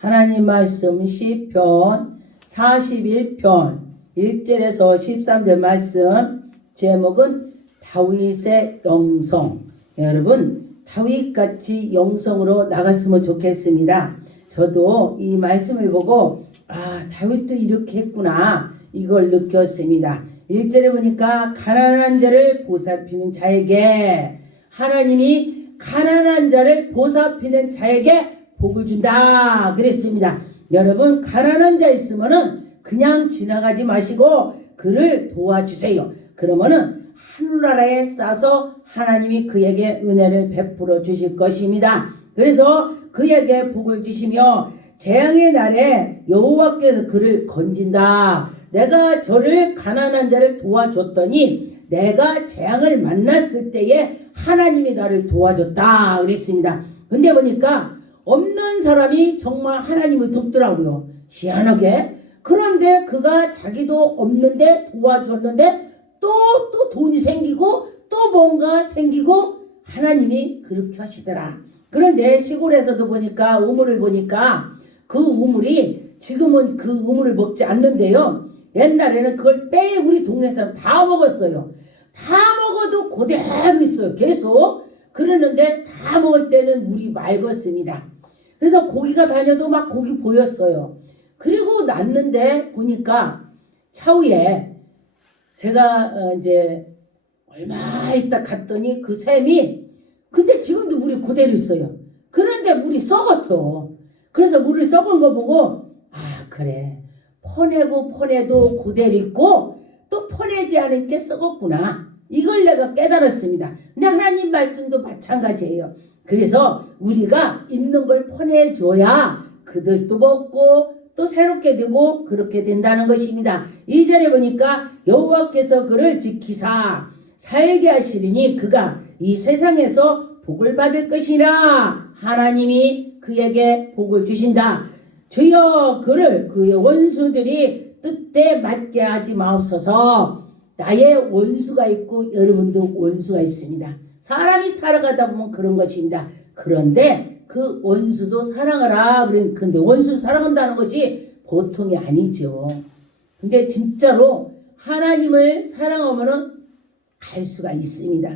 하나님 말씀 시편 41편 1절에서 13절 말씀 제목은 다윗의 영성. 여러분 다윗같이 영성으로 나갔으면 좋겠습니다. 저도 이 말씀을 보고 다윗도 이렇게 했구나 이걸 느꼈습니다. 1절에 보니까 가난한 자를 보살피는 자에게 하나님이 가난한 자를 보살피는 자에게 복을 준다 그랬습니다. 여러분 가난한 자 있으면은 그냥 지나가지 마시고 그를 도와주세요. 그러면은 하늘나라에 싸서 하나님이 그에게 은혜를 베풀어 주실 것입니다. 그래서 그에게 복을 주시며 재앙의 날에 여호와께서 그를 건진다. 내가 저를 가난한 자를 도와줬더니 내가 재앙을 만났을 때에 하나님이 나를 도와줬다 그랬습니다. 근데 보니까 없는 사람이 정말 하나님을 돕더라고요. 희한하게. 그런데 그가 자기도 없는데 도와줬는데 또 돈이 생기고 또 뭔가 생기고 하나님이 그렇게 하시더라. 그런데 시골에서도 보니까 우물을 보니까 그 우물이 지금은 그 우물을 먹지 않는데요. 옛날에는 그걸 우리 동네 사람 다 먹었어요. 다 먹어도 그대로 있어요. 계속. 그러는데 다 먹을 때는 물이 맑았습니다. 그래서 고기가 다녀도 막 고기 보였어요. 그리고 났는데 보니까 차후에 제가 이제 얼마 있다 갔더니 그 샘이 근데 지금도 물이 그대로 있어요. 그런데 물이 썩었어. 그래서 물이 썩은 거 보고 그래 퍼내도 그대로 있고 또 퍼내지 않은 게 썩었구나. 이걸 내가 깨달았습니다. 근데 하나님 말씀도 마찬가지예요. 그래서 우리가 있는 걸 퍼내줘야 그들도 먹고 또 새롭게 되고 그렇게 된다는 것입니다. 2절에 보니까 여호와께서 그를 지키사 살게 하시리니 그가 이 세상에서 복을 받을 것이라. 하나님이 그에게 복을 주신다. 주여 그를 그의 원수들이 뜻에 맞게 하지 마옵소서. 나의 원수가 있고 여러분도 원수가 있습니다. 사람이 살아가다 보면 그런 것입니다. 그런데 그 원수도 사랑하라. 근데 원수 사랑한다는 것이 보통이 아니죠. 근데 진짜로 하나님을 사랑하면은 알 수가 있습니다.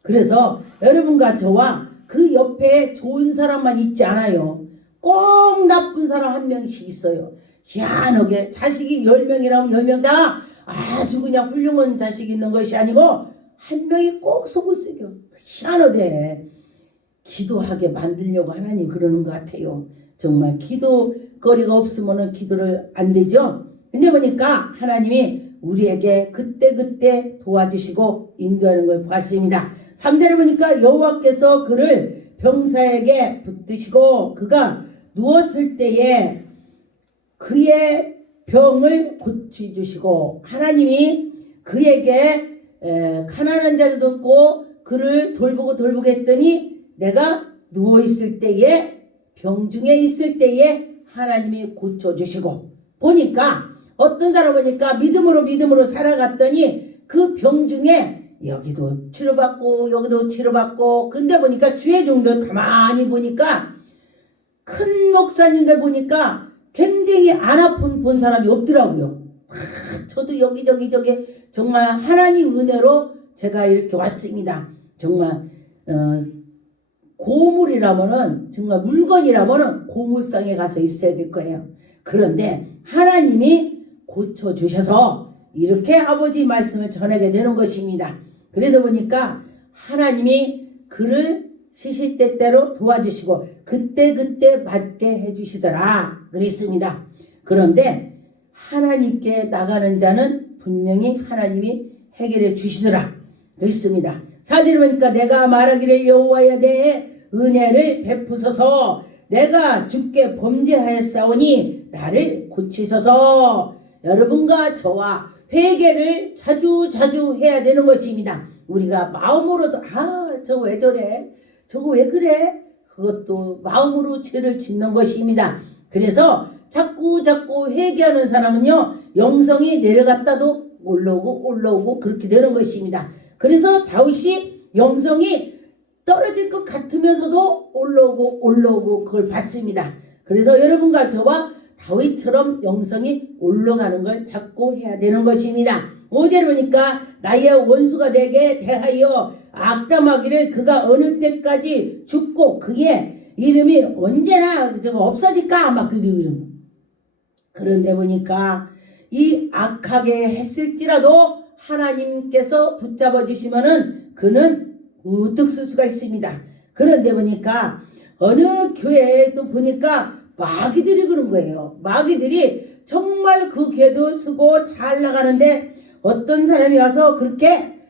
그래서 여러분과 저와 그 옆에 좋은 사람만 있지 않아요. 꼭 나쁜 사람 한 명씩 있어요. 희한하게 자식이 10명이라면 10명 다 아주 그냥 훌륭한 자식이 있는 것이 아니고 한 명이 꼭 속을 쓰겨. 희한하대. 기도하게 만들려고 하나님 그러는 것 같아요. 정말 기도거리가 없으면 기도를 안 되죠. 근데 보니까 하나님이 우리에게 그때그때 도와주시고 인도하는 걸 보았습니다. 3절에 보니까 여호와께서 그를 병사에게 붙드시고 그가 누웠을 때에 그의 병을 고쳐주시고 하나님이 그에게 가난한 자를 돕고 그를 돌보고 했더니 내가 누워있을 때에 병중에 있을 때에 하나님이 고쳐주시고 보니까 어떤 사람 보니까 믿음으로 살아갔더니 그 병중에 여기도 치료받고 여기도 치료받고 근데 보니까 주의 종들 가만히 보니까 큰 목사님들 보니까 굉장히 안 아픈 본 사람이 없더라고요. 저도 여기저기 정말 하나님 은혜로 제가 이렇게 왔습니다. 정말 고물이라면은 정말 물건이라면은 고물상에 가서 있어야 될 거예요. 그런데 하나님이 고쳐주셔서 이렇게 아버지 말씀을 전하게 되는 것입니다. 그래서 보니까 하나님이 그를 시시때때로 도와주시고 그때 맞게 해주시더라 그랬습니다. 그런데 하나님께 나가는 자는 분명히 하나님이 해결해 주시더라 그랬습니다. 4절에 보니까 내가 말하기를 여호와에 대해 은혜를 베푸소서 내가 주께 범죄하였사오니 나를 고치소서. 여러분과 저와 회개를 자주 해야 되는 것입니다. 우리가 마음으로도 저거 왜 저래? 저거 왜 그래? 그것도 마음으로 죄를 짓는 것입니다. 그래서 자꾸 회개하는 사람은요 영성이 내려갔다도 올라오고 그렇게 되는 것입니다. 그래서 다윗이 영성이 떨어질 것 같으면서도 올라오고 그걸 봤습니다. 그래서 여러분과 저와 다윗처럼 영성이 올라가는 걸 자꾸 해야 되는 것입니다. 5절에 보니까 나의 원수가 내게 대하여 악담하기를 그가 어느 때까지 죽고 그의 이름이 언제나 저거 없어질까 막 그러는. 그런데 보니까 이 악하게 했을지라도 하나님께서 붙잡아 주시면은 그는 우뚝 설 수가 있습니다. 그런데 보니까 어느 교회에도 보니까 마귀들이 그런 거예요. 마귀들이 정말 그 교회도 쓰고 잘 나가는데 어떤 사람이 와서 그렇게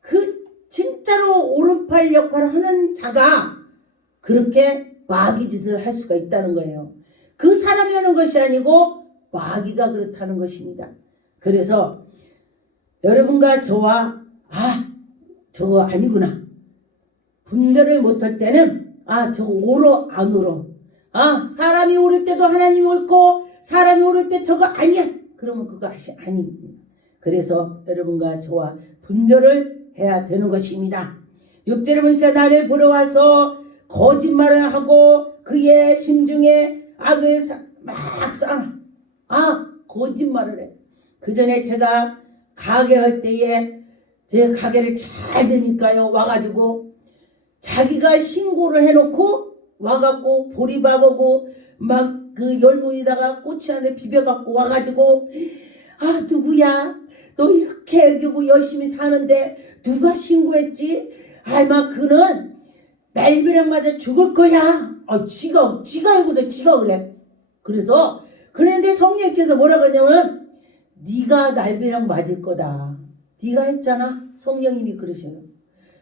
그 진짜로 오른팔 역할을 하는 자가 그렇게 마귀 짓을 할 수가 있다는 거예요. 그 사람이 하는 것이 아니고 마귀가 그렇다는 것입니다. 그래서 여러분과 저와 저거 아니구나. 분별을 못할 때는 저거 오로 안 오로. 사람이 오를 때도 하나님이 옳고 사람이 오를 때 저거 아니야. 그러면 그거 아닙니다. 그래서 여러분과 저와 분별을 해야 되는 것입니다. 6절에 보니까 나를 보러 와서 거짓말을 하고 그의 심중에 악을 막 쌓아. 거짓말을 해. 그 전에 제가 가게 할 때에 제 가게를 잘 드니까요. 와가지고 자기가 신고를 해놓고 와갖고 보리밥하고 막 그 열무에다가 꼬치 안에 비벼갖고 와가지고 누구야? 너 이렇게 애기고 열심히 사는데 누가 신고했지? 막 그는 날벼락 맞아 죽을 거야. 지가 해고서 지가 그래. 그래서 그런데 성령께서 뭐라고 하냐면 네가 날벼락 맞을 거다. 네가 했잖아. 성령님이 그러셔요.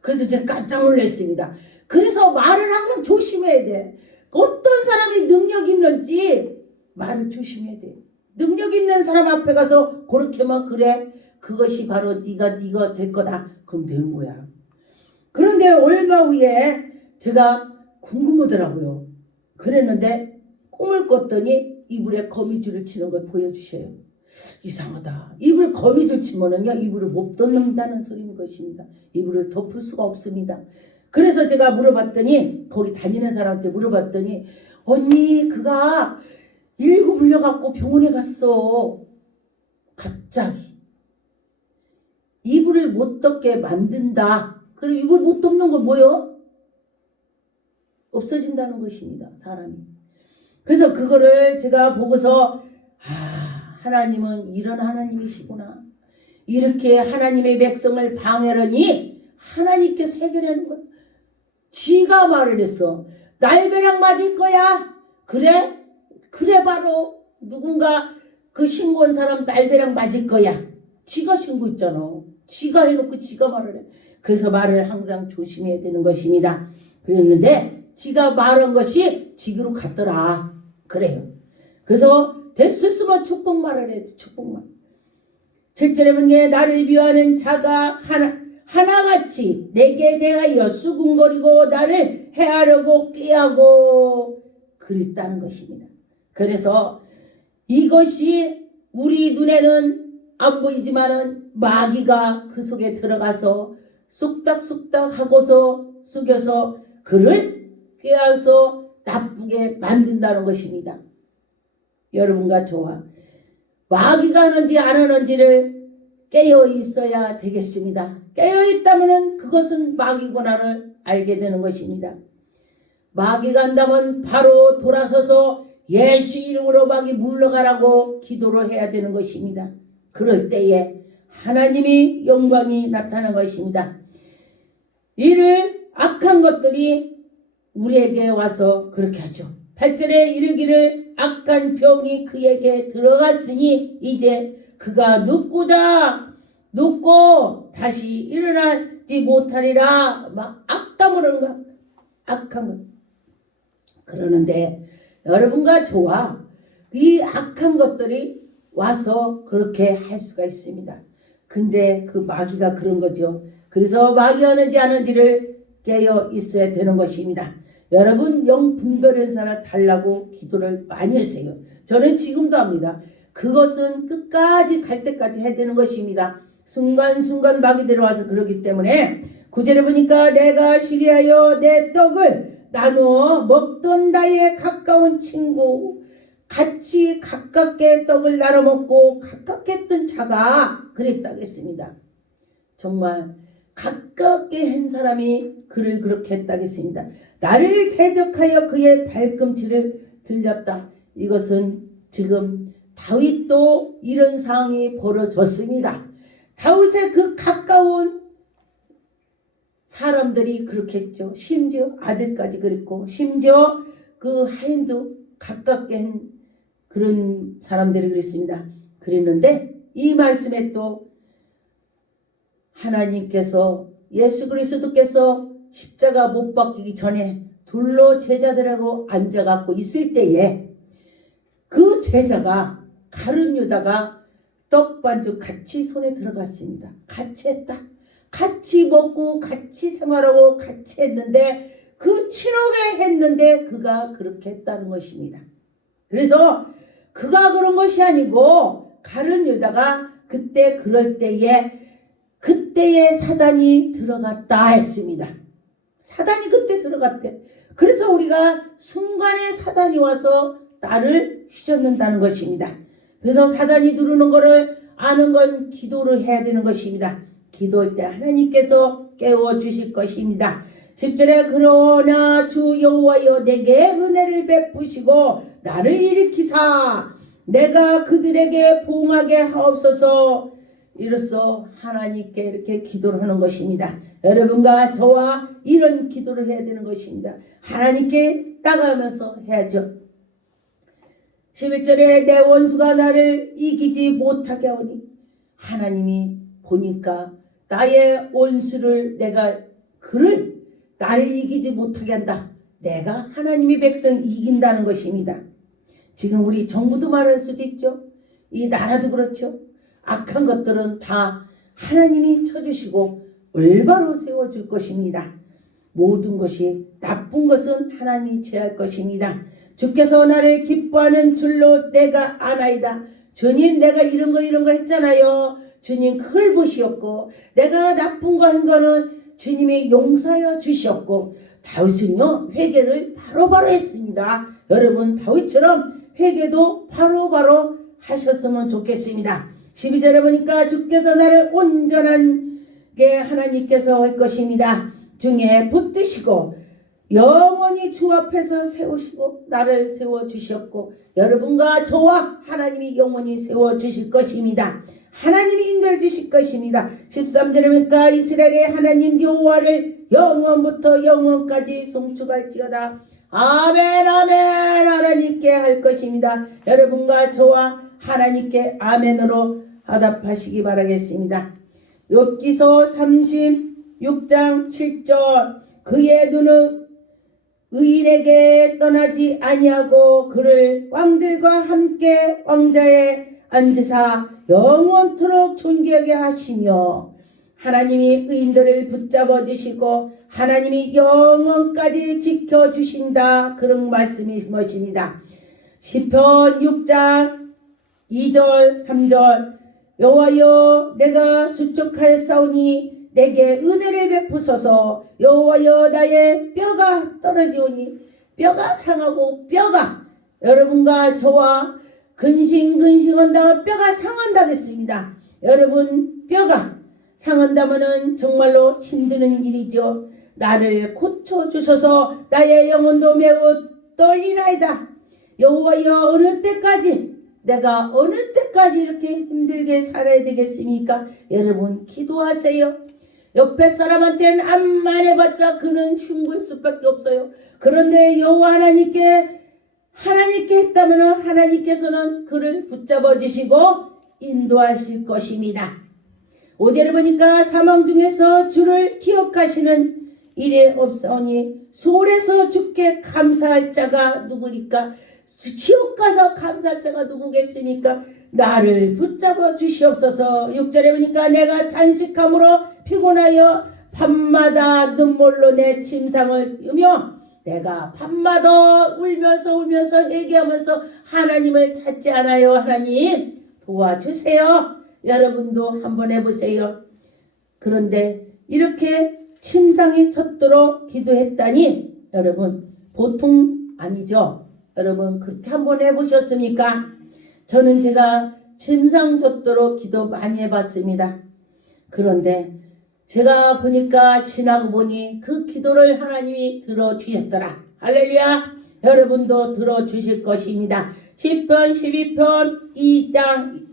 그래서 제가 깜짝 놀랐습니다. 그래서 말을 항상 조심해야 돼. 어떤 사람이 능력 있는지 말을 조심해야 돼. 능력 있는 사람 앞에 가서 그렇게만 그래. 그것이 바로 네가 될 거다. 그럼 되는 거야. 그런데 얼마 후에 제가 궁금하더라고요. 그랬는데 꿈을 꿨더니 이불에 거미줄을 치는 걸 보여주셔요. 이상하다. 이불 거미줄 치면은요 이불을 못 덮는다는 소리인 것입니다. 이불을 덮을 수가 없습니다. 그래서 제가 물어봤더니 거기 다니는 사람한테 물어봤더니 언니 그가 119 불려갖고 병원에 갔어. 갑자기 이불을 못 덮게 만든다. 그리고 이불 못 덮는 건 뭐요? 없어진다는 것입니다. 사람이. 그래서 그거를 제가 보고서 하나님은 이런 하나님이시구나. 이렇게 하나님의 백성을 방해하니 하나님께서 해결하는 거야. 지가 말을 했어. 날벼락 맞을 거야. 그래 바로 누군가 그 신고한 사람 날벼락 맞을 거야. 지가 신고했잖아. 지가 해놓고 지가 말을 해. 그래서 말을 항상 조심해야 되는 것입니다. 그랬는데 지가 말한 것이 지기로 갔더라. 그래요. 그래서 됐으면 축복말을 해. 축복말. 7절에 보면 나를 미워하는 자가 하나같이 내게 대하여 수군거리고 나를 해하려고 꾀하고 그랬다는 것입니다. 그래서 이것이 우리 눈에는 안 보이지만은 마귀가 그 속에 들어가서 쑥닥쑥닥 하고서 숙여서 그를 꾀해서 나쁘게 만든다는 것입니다. 여러분과 저와 마귀가 하는지 안 하는지를 깨어 있어야 되겠습니다. 깨어 있다면 그것은 마귀구나를 알게 되는 것입니다. 마귀가 한다면 바로 돌아서서 예수 이름으로 마귀 물러가라고 기도를 해야 되는 것입니다. 그럴 때에 하나님이 영광이 나타나는 것입니다. 이를 악한 것들이 우리에게 와서 그렇게 하죠. 8절에 이르기를 악한 병이 그에게 들어갔으니 이제 그가 눕고 다시 일어나지 못하리라. 막 악담으로 가. 악한 것. 그러는데 여러분과 저와 이 악한 것들이 와서 그렇게 할 수가 있습니다. 근데 그 마귀가 그런 거죠. 그래서 마귀가 하는지 안 하는지를 깨어 있어야 되는 것입니다. 여러분 영 분별한 사람 달라고 기도를 많이 하세요. 저는 지금도 합니다. 그것은 끝까지 갈 때까지 해야 되는 것입니다. 순간순간 마귀 들어와서 그러기 때문에 9절에 보니까 내가 시리하여 내 떡을 나누어 먹던 나의 가까운 친구, 같이 가깝게 떡을 나눠 먹고 가깝게 했던 자가 그랬다겠습니다. 정말 가깝게 한 사람이 그를 그렇게 했다겠습니다. 나를 대적하여 그의 발꿈치를 들렸다. 이것은 지금 다윗도 이런 상황이 벌어졌습니다. 다윗의 그 가까운 사람들이 그렇게 했죠. 심지어 아들까지 그랬고, 심지어 그 하인도 가깝게 한 그런 사람들이 그랬습니다. 그랬는데 이 말씀에 또 하나님께서, 예수 그리스도께서 십자가 못 박히기 전에 둘로 제자들하고 앉아갖고 있을 때에 그 제자가 가룟 유다가 떡반죽 같이 손에 들어갔습니다. 같이 했다. 같이 먹고 같이 생활하고 같이 했는데 그 친하게 했는데 그가 그렇게 했다는 것입니다. 그래서 그가 그런 것이 아니고 가룟 유다가 그때 그럴 때에 그때에 사단이 들어갔다 했습니다. 사단이 그때 들어갔대. 그래서 우리가 순간에 사단이 와서 나를 휘젓는다는 것입니다. 그래서 사단이 누르는 것을 아는 건 기도를 해야 되는 것입니다. 기도할 때 하나님께서 깨워주실 것입니다. 10절에 그러나 주 여호와여 내게 은혜를 베푸시고 나를 일으키사 내가 그들에게 보응하게 하옵소서. 이로써 하나님께 이렇게 기도를 하는 것입니다. 여러분과 저와 이런 기도를 해야 되는 것입니다. 하나님께 따가면서 해야죠. 11절에 내 원수가 나를 이기지 못하게 하오니, 하나님이 보니까 나의 원수를 내가 그를 나를 이기지 못하게 한다. 내가 하나님의 백성 이긴다는 것입니다. 지금 우리 정부도 말할 수도 있죠. 이 나라도 그렇죠. 악한 것들은 다 하나님이 쳐주시고 올바로 세워줄 것입니다. 모든 것이 나쁜 것은 하나님이 제할 것입니다. 주께서 나를 기뻐하는 줄로 내가 아나이다. 주님 내가 이런 거 했잖아요. 주님 그걸 보시었고 내가 나쁜 거 한 거는 주님이 용서하여 주시었고, 다윗은요 회개를 바로바로 했습니다. 여러분 다윗처럼 회개도 바로바로 하셨으면 좋겠습니다. 12절에 보니까 주께서 나를 온전하게 하나님께서 할 것입니다. 중에 붙드시고 영원히 주 앞에서 세우시고 나를 세워주셨고, 여러분과 저와 하나님이 영원히 세워주실 것입니다. 하나님이 인도해 주실 것입니다. 13절에 보니까 이스라엘의 하나님 여호와를 영원부터 영원까지 송축할지어다. 아멘 아멘. 하나님께 할 것입니다. 여러분과 저와 하나님께 아멘으로 화답하시기 바라겠습니다. 욥기서 36장 7절 그의 눈은 의인에게 떠나지 아니하고 그를 왕들과 함께 왕자에 앉으사 영원토록 존귀하게 하시며, 하나님이 의인들을 붙잡아 주시고 하나님이 영원까지 지켜주신다, 그런 말씀인 것입니다. 시편 6장 2절 3절 여호와여 내가 수척하였사오니 내게 은혜를 베푸소서. 여호와여 나의 뼈가 떨어지오니, 뼈가 상하고 뼈가, 여러분과 저와 근신근신한다 뼈가 상한다겠습니다. 여러분 뼈가 상한다면은 정말로 힘드는 일이죠. 나를 고쳐주소서. 나의 영혼도 매우 떨리나이다. 여호와여 어느 때까지, 내가 어느 때까지 이렇게 힘들게 살아야 되겠습니까? 여러분 기도하세요. 옆에 사람한테는 암만 해봤자 그는 흉볼 수밖에 없어요. 그런데 여호와 하나님께 했다면 하나님께서는 그를 붙잡아 주시고 인도하실 것입니다. 5절에 보니까 사망 중에서 주를 기억하시는 일에 없사오니 소홀해서 주께 감사할 자가 누구니까? 지옥 가서 감사할 자가 누구겠습니까? 나를 붙잡아 주시옵소서. 6절에 보니까 내가 탄식함으로 피곤하여 밤마다 눈물로 내 침상을 으며, 내가 밤마다 울면서 회개하면서 하나님을 찾지 않아요. 하나님 도와주세요. 여러분도 한번 해보세요. 그런데 이렇게 침상이 쳤도록 기도했다니 여러분 보통 아니죠. 여러분 그렇게 한번 해보셨습니까? 저는 제가 침상좋도록 기도 많이 해봤습니다. 그런데 제가 보니까 지나고 보니 그 기도를 하나님이 들어주셨더라. 할렐루야. 여러분도 들어주실 것입니다. 10편 12편 2장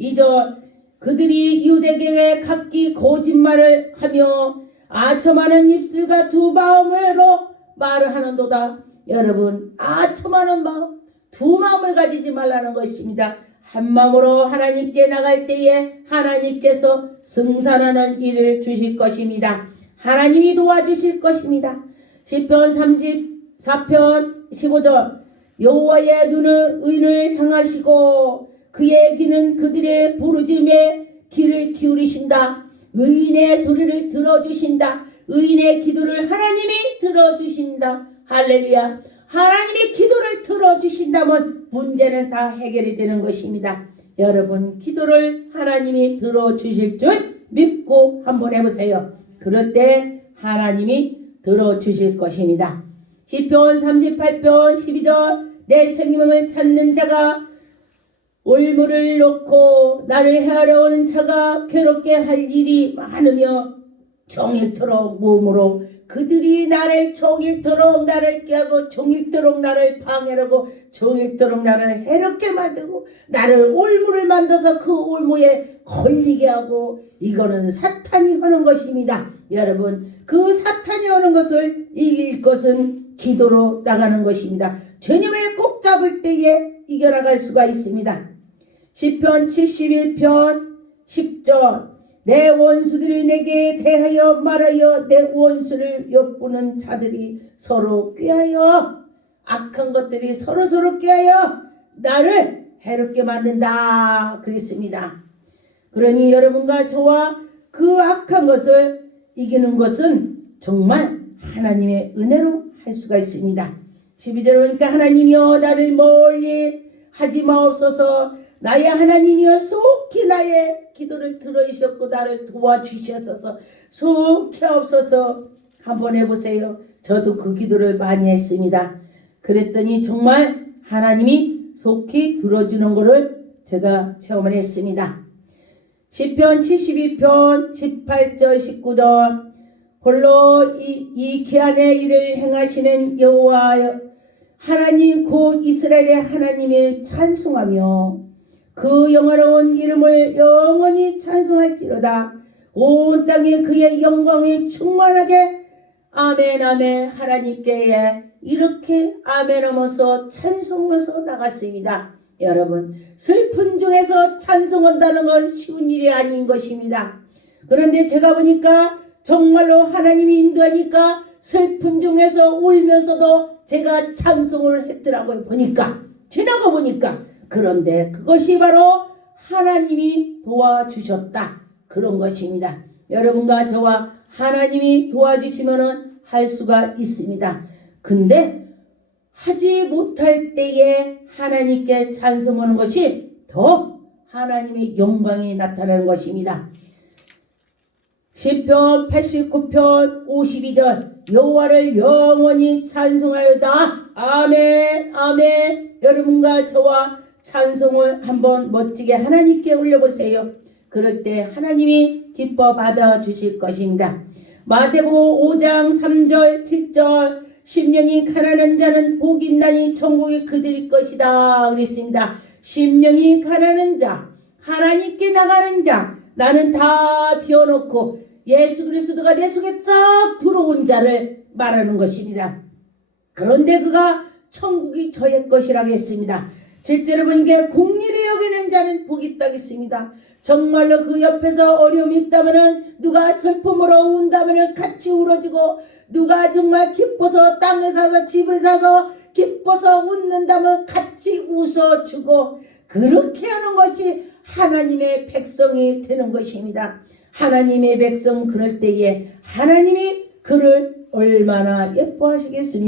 2절 그들이 유대경에 각기 거짓말을 하며 아첨하는 입술과 두 마음으로 말을 하는도다. 여러분 아첨하는 마음 두 마음을 가지지 말라는 것입니다. 한 마음으로 하나님께 나갈 때에 하나님께서 승산하는 일을 주실 것입니다. 하나님이 도와주실 것입니다. 시편 34편 15절 여호와의 눈은 의인을 향하시고 그의 귀는 그들의 부르짖음에 귀를 기울이신다. 의인의 소리를 들어주신다. 의인의 기도를 하나님이 들어주신다. 할렐루야. 하나님이 기도를 들어주신다면 문제는 다 해결이 되는 것입니다. 여러분 기도를 하나님이 들어주실 줄 믿고 한번 해보세요. 그럴 때 하나님이 들어주실 것입니다. 시편 38편 12절 내 생명을 찾는 자가 올무를 놓고 나를 헤아려오는 자가 괴롭게 할 일이 많으며 종일토록 몸으로 그들이 나를 종일토록 나를 깨하고 종일토록 나를 방해하고 종일토록 나를 해롭게 만들고 나를 올무를 만들어서 그 올무에 걸리게 하고 이거는 사탄이 하는 것입니다. 여러분 그 사탄이 하는 것을 이길 것은 기도로 나가는 것입니다. 주님을 꼭 잡을 때에 이겨나갈 수가 있습니다. 시편 71편 10절 내 원수들이 내게 대하여 말하여 내 원수를 엿보는 자들이 서로 꾀하여 악한 것들이 서로 꾀하여 나를 해롭게 만든다 그랬습니다. 그러니 여러분과 저와 그 악한 것을 이기는 것은 정말 하나님의 은혜로 할 수가 있습니다. 12절 보니까 하나님이여 나를 멀리 하지 마옵소서 나의 하나님이여 속히 나의 기도를 들어주셨고 나를 도와주셔서 속히 하옵소서. 한번 해보세요. 저도 그 기도를 많이 했습니다. 그랬더니 정말 하나님이 속히 들어주는 것을 제가 체험을 했습니다. 시편 72편 18절 19절 홀로 이 기한의 일을 행하시는 여호와 하나님 곧 이스라엘의 하나님을 찬송하며 그 영화로운 이름을 영원히 찬송할지로다. 온 땅에 그의 영광이 충만하게 아멘 아멘. 하나님께 이렇게 아멘 하면서 찬송하면서 나갔습니다. 여러분 슬픈 중에서 찬송한다는 건 쉬운 일이 아닌 것입니다. 그런데 제가 보니까 정말로 하나님이 인도하니까 슬픈 중에서 울면서도 제가 찬송을 했더라고요. 보니까 지나가 보니까. 그런데 그것이 바로 하나님이 도와주셨다 그런 것입니다. 여러분과 저와 하나님이 도와주시면 할 수가 있습니다. 근데 하지 못할 때에 하나님께 찬송하는 것이 더 하나님의 영광이 나타나는 것입니다. 시편 89편 52절 여호와를 영원히 찬송하여다. 아멘 아멘. 여러분과 저와 찬송을 한번 멋지게 하나님께 올려보세요. 그럴 때 하나님이 기뻐 받아주실 것입니다. 마태복음 5장 3절 7절 심령이 가난한 자는 복이 있나니 천국이 그들일 것이다 그랬습니다. 심령이 가난한 자 하나님께 나가는 자 나는 다 비워놓고 예수 그리스도가 내 속에 싹 들어온 자를 말하는 것입니다. 그런데 그가 천국이 저의 것이라고 했습니다. 실제로 보니까 공리를 여기는 자는 복이 있다겠습니다. 정말로 그 옆에서 어려움이 있다면 누가 슬픔으로 운다면 같이 울어주고 누가 정말 기뻐서 땅을 사서 집을 사서 기뻐서 웃는다면 같이 웃어주고 그렇게 하는 것이 하나님의 백성이 되는 것입니다. 하나님의 백성 그럴 때에 하나님이 그를 얼마나 예뻐하시겠습니까?